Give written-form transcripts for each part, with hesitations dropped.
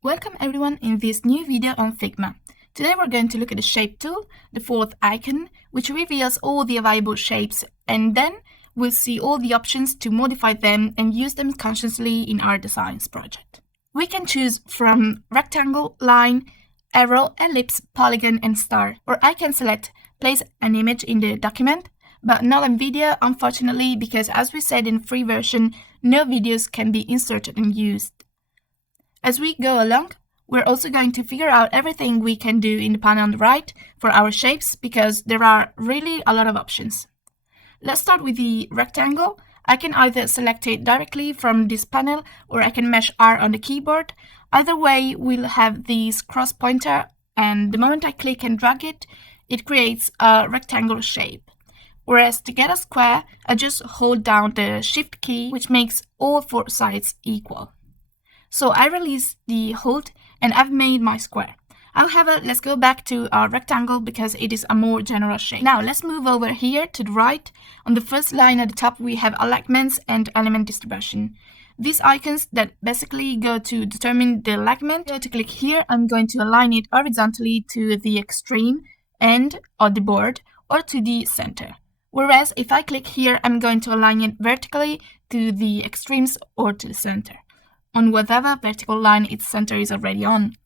Welcome everyone in this new video on Figma. Today we're going to look at the shape tool, the fourth icon, which reveals all the available shapes, and then we'll see all the options to modify them and use them consciously in our designs project. We can choose from rectangle, line, arrow, ellipse, polygon, and star, or I can select place an image in the document, but not on video, unfortunately, because as we said in free version, no videos can be inserted and used. As we go along, we're also going to figure out everything we can do in the panel on the right for our shapes, because there are really a lot of options. Let's start with the rectangle. I can either select it directly from this panel, or I can mash R on the keyboard. Either way, we'll have this cross pointer, and the moment I click and drag it, it creates a rectangle shape. Whereas to get a square, I just hold down the Shift key, which makes all four sides equal. So I release the hold and I've made my square. However, let's go back to our rectangle because it is a more general shape. Now let's move over here to the right. On the first line at the top, we have alignments and element distribution. These icons that basically go to determine the alignment. To click here, I'm going to align it horizontally to the extreme end of the board or to the center. Whereas if I click here, I'm going to align it vertically to the extremes or to the center, on whatever vertical line its center is already on.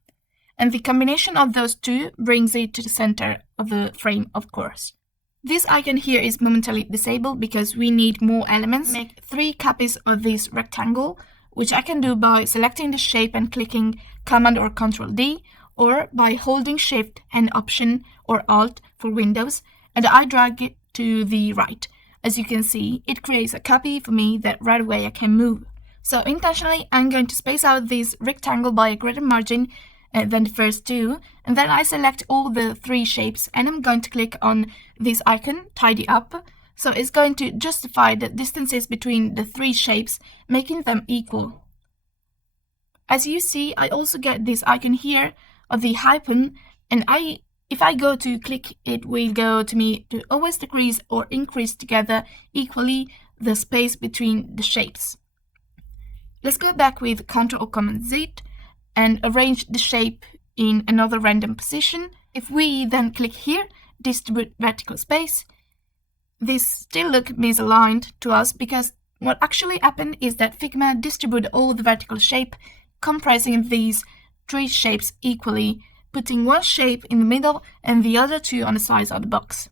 And the combination of those two brings it to the center of the frame, of course. This icon here is momentarily disabled because we need more elements. Make 3 copies of this rectangle, which I can do by selecting the shape and clicking Command or Ctrl D, or by holding Shift and Option or Alt for Windows, and I drag it to the right. As you can see, it creates a copy for me that right away I can move. So intentionally, I'm going to space out this rectangle by a greater margin than the first two, and then I select all the 3 shapes, and I'm going to click on this icon, Tidy Up. So it's going to justify the distances between the 3 shapes, making them equal. As you see, I also get this icon here of the hyphen, and if I go to click, it will go to me to always decrease or increase together equally the space between the shapes. Let's go back with Ctrl or Command Z and arrange the shape in another random position. If we then click here, distribute vertical space, this still looks misaligned to us because what actually happened is that Figma distributed all the vertical shape, compressing these 3 shapes equally, putting one shape in the middle and the other 2 on the sides of the box.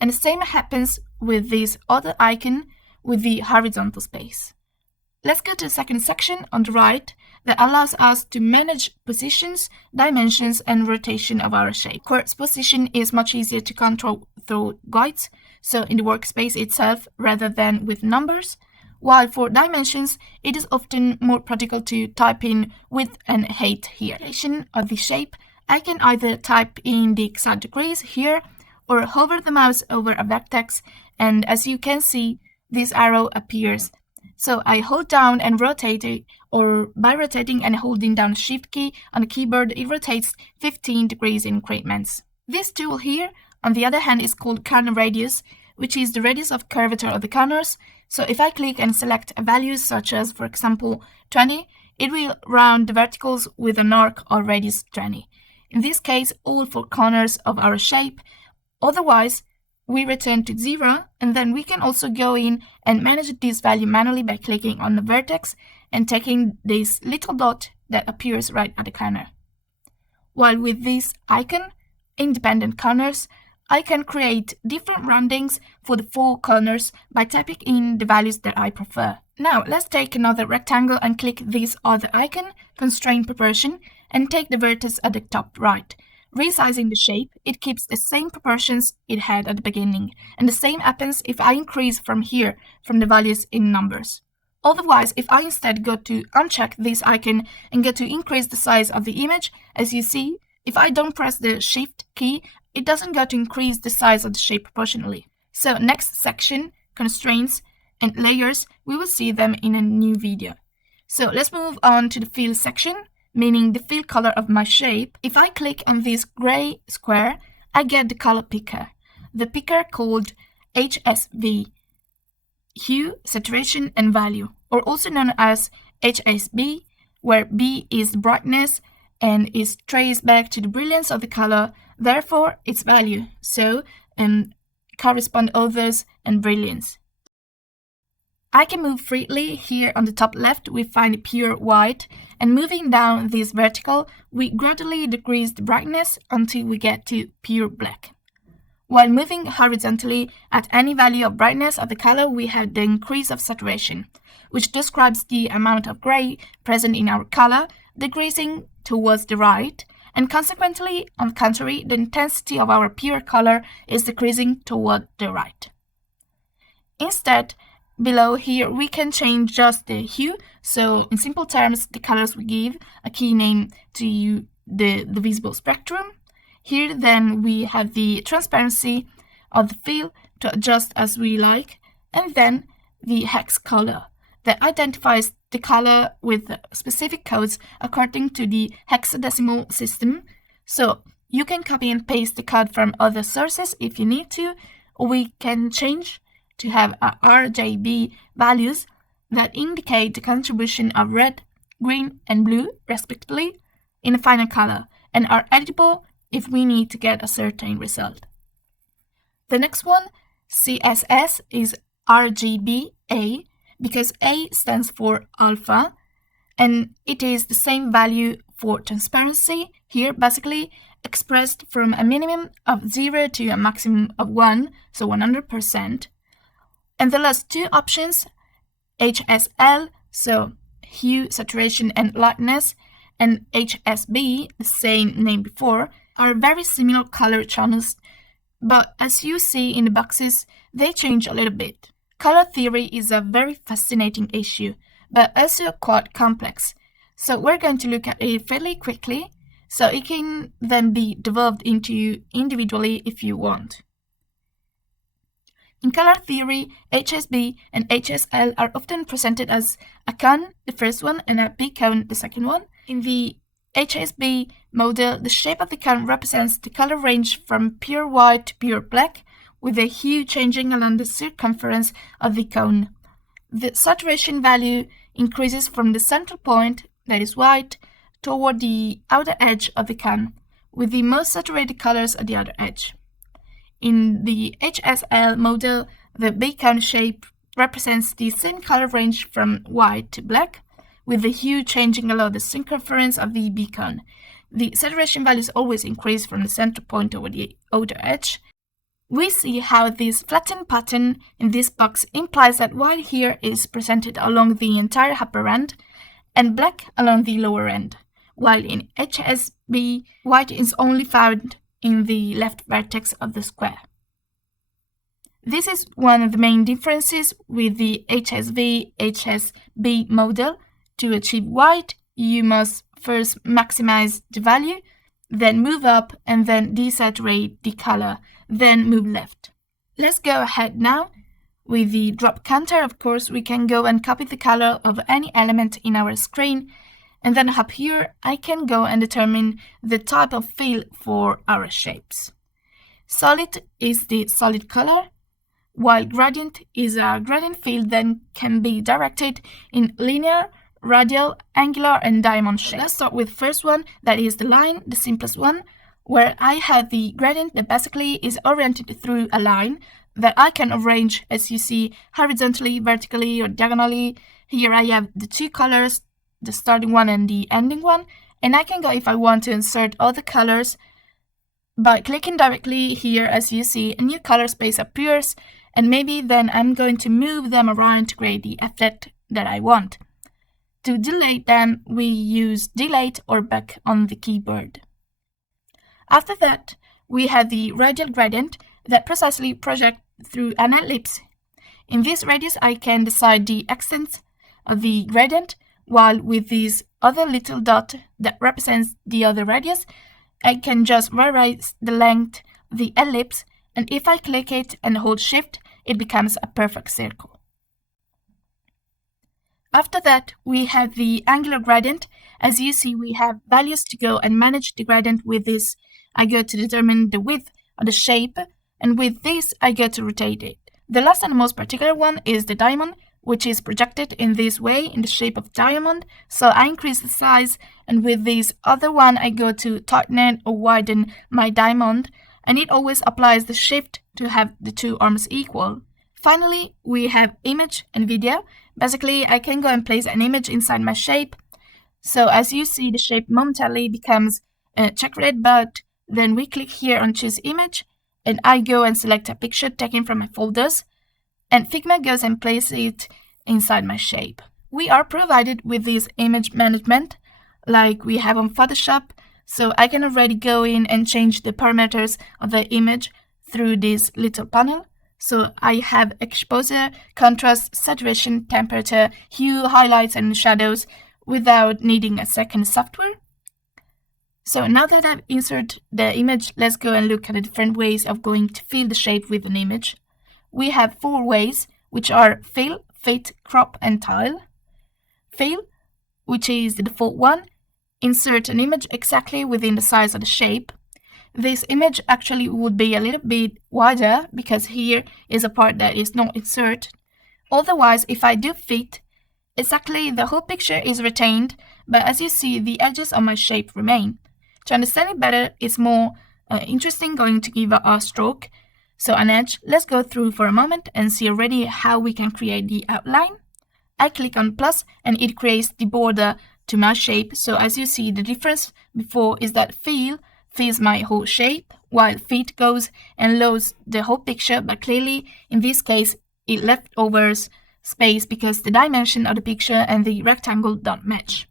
And the same happens with this other icon with the horizontal space. Let's go to the second section on the right that allows us to manage positions, dimensions, and rotation of our shape. Of course, position is much easier to control through guides, so in the workspace itself rather than with numbers, while for dimensions, it is often more practical to type in width and height here. Rotation of the shape, I can either type in the exact degrees here or hover the mouse over a vertex, and as you can see, this arrow appears. So I hold down and rotate it, or by rotating and holding down the Shift key on the keyboard, it rotates 15 degrees in increments. This tool here, on the other hand, is called corner radius, which is the radius of curvature of the corners. So if I click and select a value such as, for example, 20, it will round the verticals with an arc or radius 20. In this case, all 4 corners of our shape. Otherwise, we return to 0, and then we can also go in and manage this value manually by clicking on the vertex and taking this little dot that appears right at the corner. While with this icon, independent corners, I can create different roundings for the 4 corners by typing in the values that I prefer. Now let's take another rectangle and click this other icon, Constraint Proportion, and take the vertex at the top right. Resizing the shape, it keeps the same proportions it had at the beginning, and the same happens if I increase from here, from the values in numbers. Otherwise, if I instead go to uncheck this icon and go to increase the size of the image, as you see, if I don't press the Shift key, it doesn't go to increase the size of the shape proportionally. So next section, constraints and layers, we will see them in a new video. So let's move on to the fill section, meaning the fill color of my shape. If I click on this gray square, I get the color picker. The picker called HSV, Hue, Saturation, and Value, or also known as HSB where B is the brightness and is traced back to the brilliance of the color, therefore its value. So correspond others and brilliance. I can move freely. Here on the top left we find pure white, and moving down this vertical we gradually decrease the brightness until we get to pure black. While moving horizontally at any value of brightness of the color, we have the increase of saturation, which describes the amount of gray present in our color decreasing towards the right, and consequently, on the contrary, the intensity of our pure color is decreasing toward the right. Instead, below here we can change just the hue, so in simple terms the colors we give a key name to the visible spectrum. Here then we have the transparency of the field to adjust as we like, and then the hex color that identifies the color with specific codes according to the hexadecimal system. So you can copy and paste the code from other sources if you need to, or we can change to have RGB values that indicate the contribution of red, green, and blue, respectively, in the final color, and are editable if we need to get a certain result. The next one, CSS, is RGBA, because A stands for alpha, and it is the same value for transparency, here basically expressed from a minimum of 0 to a maximum of 1, so 100%. And the last two options, HSL, so hue, saturation, and lightness, and HSB, the same name before, are very similar color channels, but as you see in the boxes, they change a little bit. Color theory is a very fascinating issue, but also quite complex. So we're going to look at it fairly quickly, so it can then be developed into individually if you want. In color theory, HSB and HSL are often presented as a cone, the first one, and a big cone, the second one. In the HSB model, the shape of the cone represents the color range from pure white to pure black, with the hue changing along the circumference of the cone. The saturation value increases from the central point, that is white, toward the outer edge of the cone, with the most saturated colors at the outer edge. In the HSL model, the beacon shape represents the same color range from white to black, with the hue changing along the circumference of the beacon. The saturation values always increase from the center point toward the outer edge. We see how this flattened pattern in this box implies that white here is presented along the entire upper end and black along the lower end, while in HSB, white is only found in the left vertex of the square. This is one of the main differences with the HSB model. To achieve white, you must first maximize the value, then move up and then desaturate the color, then move left. Let's go ahead now. With the drop counter, of course, we can go and copy the color of any element in our screen, and then up here I can go and determine the type of fill for our shapes. Solid is the solid color, while gradient is a gradient fill that can be directed in linear, radial, angular, and diamond shapes. Let's start with the first one, that is the line, the simplest one, where I have the gradient that basically is oriented through a line that I can arrange, as you see, horizontally, vertically, or diagonally. Here I have the two colors, the starting one and the ending one, and I can go if I want to insert other colors by clicking directly here. As you see, a new color space appears, and maybe then I'm going to move them around to create the effect that I want. To delete them, we use delete or back on the keyboard. After that, we have the radial gradient that precisely projects through an ellipse. In this radius, I can decide the extent of the gradient, while with this other little dot that represents the other radius, I can just vary the length of the ellipse, and if I click it and hold Shift, it becomes a perfect circle. After that, we have the angular gradient. As you see, we have values to go and manage the gradient with this. I go to determine the width of the shape, and with this, I go to rotate it. The last and most particular one is the diamond, which is projected in this way in the shape of diamond. So I increase the size, and with this other one I go to tighten or widen my diamond, and it always applies the shift to have the two arms equal. Finally, we have image and video. Basically, I can go and place an image inside my shape. So as you see, the shape momentarily becomes checkered, but then we click here on choose image, and I go and select a picture taken from my folders, and Figma goes and places it inside my shape. We are provided with this image management like we have on Photoshop, so I can already go in and change the parameters of the image through this little panel. So I have exposure, contrast, saturation, temperature, hue, highlights, and shadows without needing a second software. So now that I've inserted the image, let's go and look at the different ways of going to fill the shape with an image. We have 4 ways, which are fill, fit, crop, and tile. Fill, which is the default one, insert an image exactly within the size of the shape. This image actually would be a little bit wider because here is a part that is not inserted. Otherwise, if I do fit, exactly the whole picture is retained, but as you see, the edges of my shape remain. To understand it better, it's more interesting going to give a stroke. So an edge, let's go through for a moment and see already how we can create the outline. I click on plus and it creates the border to my shape. So as you see, the difference before is that fill fills my whole shape, while fit goes and loads the whole picture, but clearly in this case it left over space because the dimension of the picture and the rectangle don't match.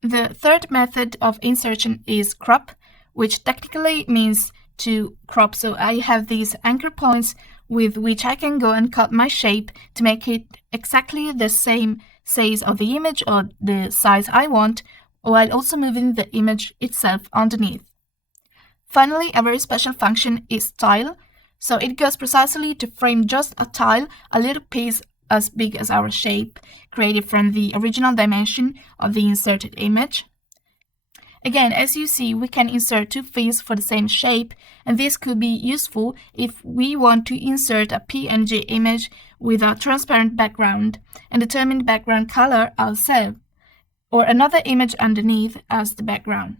The third method of insertion is crop, which technically means to crop. So I have these anchor points with which I can go and cut my shape to make it exactly the same size of the image or the size I want, while also moving the image itself underneath. Finally, a very special function is tile. So it goes precisely to frame just a tile, a little piece as big as our shape, created from the original dimension of the inserted image. Again, as you see, we can insert 2 fields for the same shape, and this could be useful if we want to insert a PNG image with a transparent background and determine the background color ourselves, or another image underneath as the background.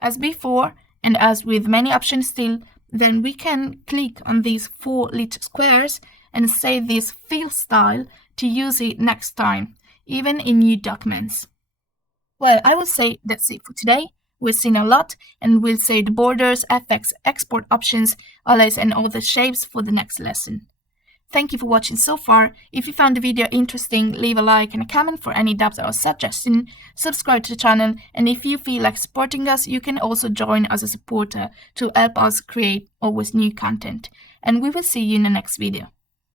As before, and as with many options still, then we can click on these 4 lit squares and save this fill style to use it next time, even in new documents. Well, I will say that's it for today. We've seen a lot, and we'll say the borders, effects, export options, allies, and all the shapes for the next lesson. Thank you for watching so far. If you found the video interesting, leave a like and a comment for any doubts or suggestion. Subscribe to the channel, and if you feel like supporting us, you can also join as a supporter to help us create always new content. And we will see you in the next video.